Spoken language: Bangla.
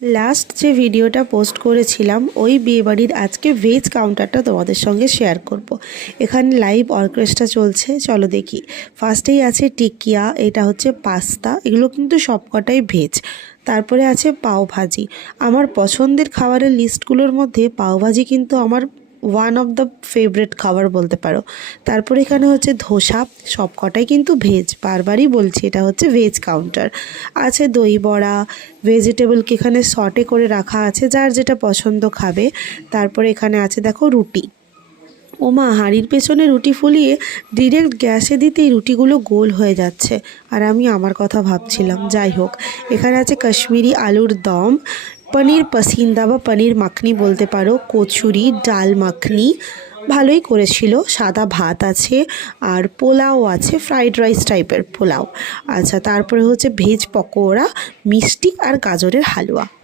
লাস্ট যে ভিডিওটা পোস্ট করেছিলাম ওই বিয়েবাড়ির আজকে ভেজ কাউন্টারটা তোমাদের সঙ্গে শেয়ার করব। এখানে লাইভ অর্কেস্ট্রা চলছে, চলো দেখি। ফার্স্টেই আছে টিকিয়া, এটা হচ্ছে পাস্তা, এগুলো কিন্তু সবকটাই ভেজ। তারপরে আছে পাও ভাজি। আমার পছন্দের খাবারের লিস্টগুলোর মধ্যে পাও ভাজি কিন্তু আমার ওয়ান অফ দ্য ফেভারেট খাবার বলতে পারো। তারপরে এখানে হচ্ছে ধোসা, সবকটাই কিন্তু ভেজ, বারবারই বলছি এটা হচ্ছে ভেজ কাউন্টার। আছে দই বড়া, ভেজিটেবলকে এখানে সটে করে রাখা আছে, যার যেটা পছন্দ খাবে। তারপরে এখানে আছে দেখো রুটি। ওমা, হাঁড়ির পেছনে রুটি ফুলিয়ে ডিরেক্ট গ্যাসে দিতেই রুটিগুলো গোল হয়ে যাচ্ছে, আর আমি আমার কথা ভাবছিলাম। যাই হোক, এখানে আছে কাশ্মীরি আলুর দম, পনির পাসিন্দা বা পনির মাখনি বলতে পারো, কচুরি, ডাল মাখনি ভালোই করেছিল, সাদা ভাত আছে, আর পোলাও আছে, ফ্রাইড রাইস টাইপের পোলাও। আচ্ছা, তারপরে হচ্ছে ভেজ পকোড়া, মিষ্টি আর গাজরের হালুয়া।